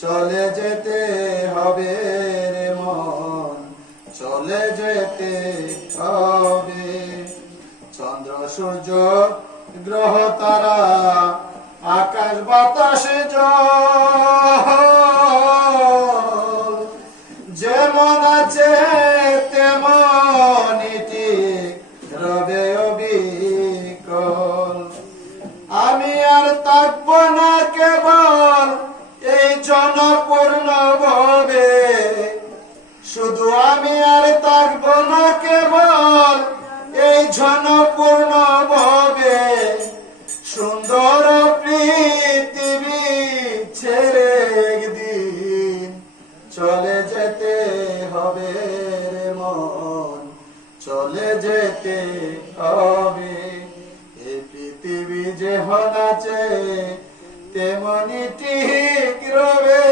চলে যেতে হবে রে মন, চলে যেতে হবে। চন্দ্র সূর্য গ্রহ তারা আকাশ বাতাস জল যেমন আছে তেমনই ঠিক রবে অবিকল। আমি আর থাকবো না কেবল এই জনপূর্ণ ভাবে, শুধু আমি আর থাকবো না কেবল এই জনপূর্ণ ভাবে। সুন্দর পৃথিবী ছেড়ে একদিন চলে যেতে হবে রে মন, চলে যেতে হবে। এই পৃথিবী যেমন আছে তেমনি ঠিক রবে।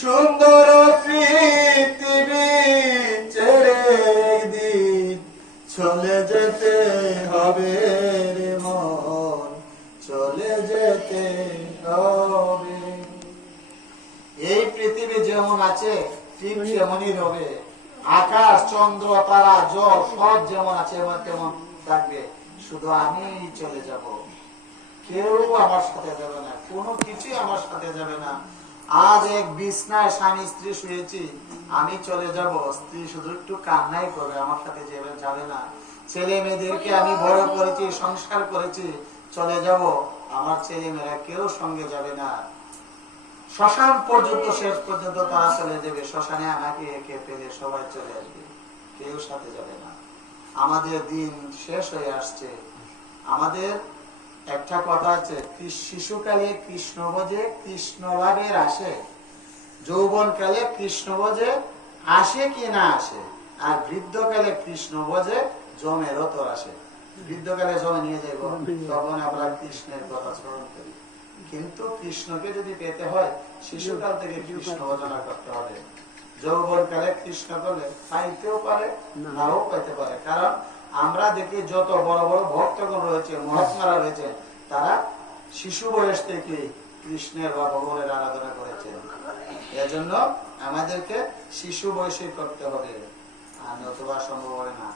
সুন্দর পৃথিবী ছেড়ে একদিন চলে যেতে হবে রে মন, চলে যেতে হবে। এই পৃথিবী যেমন আছে ঠিক তেমনই রবে। আকাশ চন্দ্র তারা জল সব যেমন আছে তেমন থাকবে, শুধু আমি চলে যাব। কেউ আমার সাথে যাবে না, কোনো কিছুই আমার সাথে যাবে না। আজ এক বিছনায় স্বামী স্ত্রী শুয়েছি, আমি চলে যাব, স্ত্রী শুধু একটু কান্নাই করবে, আমার সাথে যাবে না। ছেলে মেয়েদেরকে আমি বড় করেছি, সংস্কার করেছি, চলে যাব, আমার ছেলে মেয়েরা কেউ সঙ্গে যাবে না। শ্মশান পর্যন্ত শেষ পর্যন্ত তারা চলে যাবে, শ্মশানে আমাকে একে পেলে সবাই চলে আসবে, কেউ সাথে যাবে না। আমাদের দিন শেষ হয়ে আসছে। আমাদের একটা কথা আছে, শিশুকালে কৃষ্ণ ভোজে কৃষ্ণ লাভের আসে, যৌবন কালে কৃষ্ণ ভোজে আসে কি না আসে, আর বৃদ্ধকালে কৃষ্ণ ভোজে জমের তোর আসে। বৃদ্ধকালে জমে নিয়ে যাইব, তখন আমরা কৃষ্ণের কথা স্মরণ করি। কিন্তু কৃষ্ণকে যদি পেতে হয় শিশুকাল থেকে কৃষ্ণ ভজনা করতে হবে। যৌবন কালে কৃষ্ণ করলে পাইতেও পারে নাও পাইতে পারে। কারণ আমরা দেখি যত বড় বড় ভক্তগণ রয়েছে, মহাত্মারা রয়েছে, তারা শিশু বয়স থেকে কৃষ্ণের বা ভগবানের আরাধনা করেছে। এজন্য আমাদেরকে শিশু বয়সে করতে হবে, আর নতুবা সম্ভব হবে না।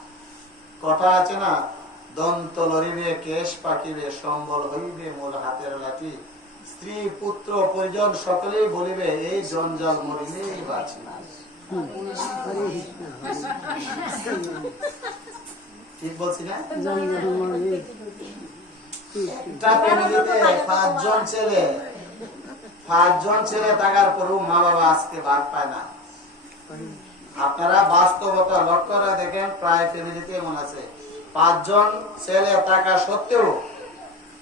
কথা আছে না, দন্ত লড়িবে কেশ পাকিবে, সম্বল হইবে মূল হাতের লাঠি। স্ত্রী পুত্র পরিজন সকলেই বলিবে, এই জঞ্জাল মরিলেই বাঁচি না। ঠিক বলছি না? পাঁচজন ছেলে থাকার পরও মা বাবা আজকে ভাত পায় না। আপনারা বাস্তবতা লক্ষ্য করে দেখেন, প্রায় ফ্যামিলিতে এমন আছে, 5 জন ছেলে থাকা সত্ত্বেও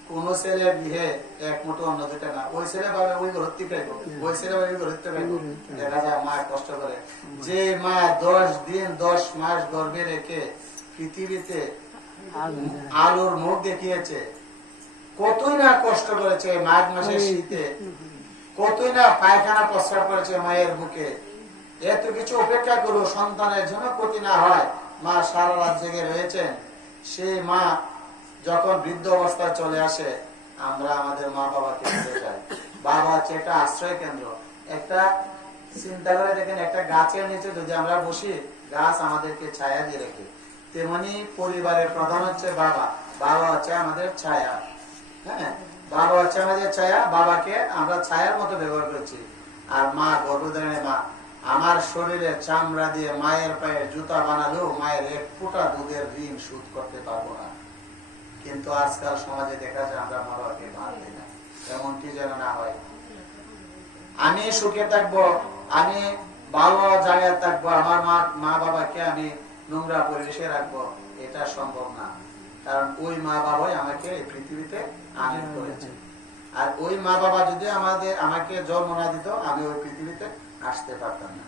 কোন ছেলে বিয়ে এক মুঠো অন্য দিতে না। ওই ছেলে ভাবে ওই ঘর থেকে পাইব, ওই ছেলে ভাবে ওই ঘর থেকে পাইব। দেখা যায় মা কষ্ট করে। যে মা 10 দিন 10 মাস গর্ভে রেখে পৃথিবীতে আলোর মুখ দেখিয়েছে, কতই না কষ্ট করেছে মাঘ মাসের শীতে, কতই না পায়খানা প্রস্রাব করেছে মায়ের বুকে। এত কিছু অপেক্ষা করো সন্তানের জন্য ক্ষতি না হয়, মা সারা রাত জেগে রয়েছেন। সেই মা যখন বৃদ্ধ অবস্থায় চলে আসে, আমরা আমাদের মা বাবাকে ভুলে যাই। বাবা হচ্ছে একটা আশ্রয় কেন্দ্র। একটা চিন্তা করে দেখেন, একটা গাছের নিচে যদি আমরা বসি, গাছ আমাদেরকে ছায়া দিয়ে রাখে। তেমনি পরিবারের প্রধান হচ্ছে বাবা, বাবা হচ্ছে আমাদের ছায়া। হ্যাঁ, বাবা হচ্ছে আমাদের ছায়া, বাবাকে আমরা ছায়ার মতো ব্যবহার করছি। আর মা গর্ভধারণে মা, আমার শরীরে চামড়া দিয়ে মায়ের পায়ে জুতা বানালেও মায়ের এক ফোঁটা দুধের ঋণ শোধ করতে পারবো না। কিন্তু আজকাল সমাজে দেখা যায় আমরা মা বাবাকে ভাত দিই না। এমনটি যেন না হয়। আমি সুখে থাকবো, আমি ভালো জায়গায় থাকবো, আমার মা বাবাকে আমি নোংরা পরিবেশে রাখবো, এটা সম্ভব না। কারণ ওই মা বাবাই আমাকে এই পৃথিবীতে আনেন করেছে। আর ওই মা বাবা যদি আমাকে জন্ম না দিত, আমি ওই পৃথিবীতে আসতে পারতাম না।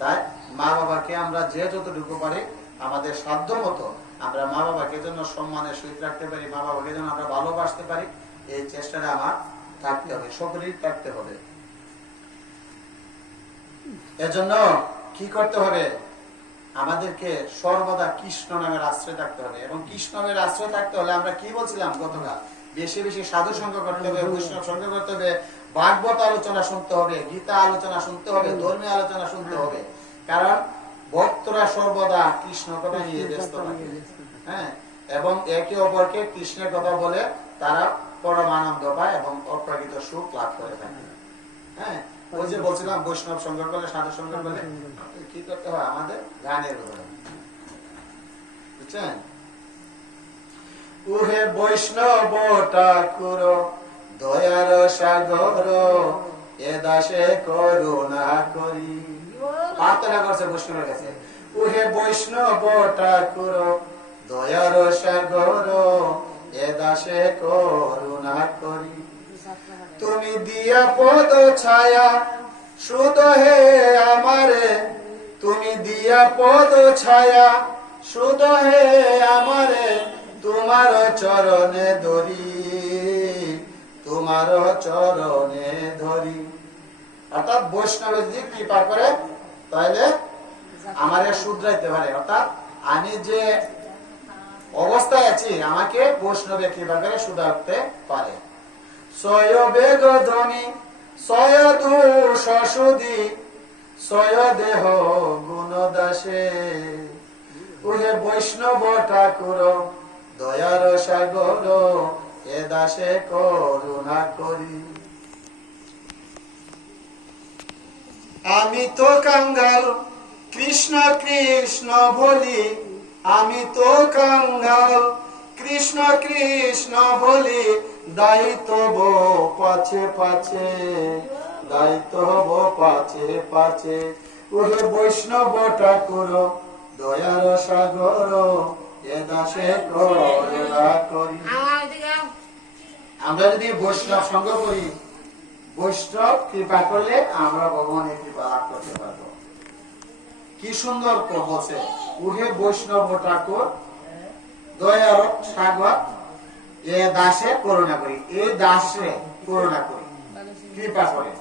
তাই মা বাবাকে আমরা যে যতটুকু পারি আমাদের সাধ্য মতো আমরা মা বাবাকে যেন সম্মানের সহিত রাখতে পারি, মা বাবাকে যেন আমরা ভালোবাসতে পারি, এই চেষ্টাটা আমার থাকতে হবে, সকলেই থাকতে হবে। এজন্য কি করতে হবে? আমাদেরকে সর্বদা কৃষ্ণ নামের আশ্রয় থাকতে হবে। এবং কৃষ্ণ নামের আশ্রয় থাকতে হলে আমরা কি বলছিলাম গতকাল, বেশি বেশি সাধু সঙ্গ করতে হবে, বৈষ্ণব সঙ্গ করতে হবে, ভাগবত আলোচনা শুনতে হবে, গীতা আলোচনা শুনতে হবে, ধর্মীয় আলোচনা শুনতে হবে। কারণ ভক্তরা সর্বদা কৃষ্ণ কথা নিয়ে ব্যস্ত থাকে। হ্যাঁ, এবং একে অপরকে কৃষ্ণের কথা বলে তারা পরম আনন্দ পায় এবং অপ্রাকৃত সুখ লাভ করে থাকে। হ্যাঁ, ওই যে বলছিলাম বৈষ্ণব সঙ্গ করলে, সাধু সঙ্গ করলে কি করতে হয়, আমাদের গানের উদাহরণ, বুঝছেন? উহে বৈষ্ণব ঠাকুর দয়ার সাগর, এ দাসে করুণা করি। প্রার্থনা করছে বৈষ্ণবের কাছে, উহে বৈষ্ণব ঠাকুর দয়ার সাগর, এ দাসে করুণা করি। তুমি দিয়া পদ ছায়া শুধু হে আমারে, তুমি দিয়া পদ ছায়া শুধু হে আমারে, তোমার চরণে ধরি, তোমার চরণে ধরি। অর্থাৎ বৈষ্ণবের যদি কৃপা করে তাহলে আমারে শুধরাইতে পারে। অর্থাৎ আমি যে অবস্থায় আছি আমাকে বৈষ্ণবে কৃপা করে শুধরাতে পারে। সয় বেগ ধ্বনি সয় দোষ সুধি, সয় দেহ গুণ দাসে, উহে বৈষ্ণব ঠাকুর দয়ার সাগর, এ দাসে করুণা করি। আমি তো কাঙ্গাল কৃষ্ণ কৃষ্ণ বলি, আমি তো কাঙ্গাল কৃষ্ণ কৃষ্ণ বলি, দায়িত্ব পাছে পাছে, দায়িত্ব পাছে পাছে, ওহে বৈষ্ণব ঠাকুর দয়ার সাগর, এ দাসে করুণা করি। আমরা যদি বৈষ্ণব সঙ্গ করি, বৈষ্ণব কৃপা করলে আমরা ভগবানের কৃপা লাভ করতে পারবো। কি সুন্দর বলছে, উহে বৈষ্ণব ঠাকুর দয়ার সাগর, এ দাসে করুণা করি, এ দাসে করুণা করি, কৃপা করে।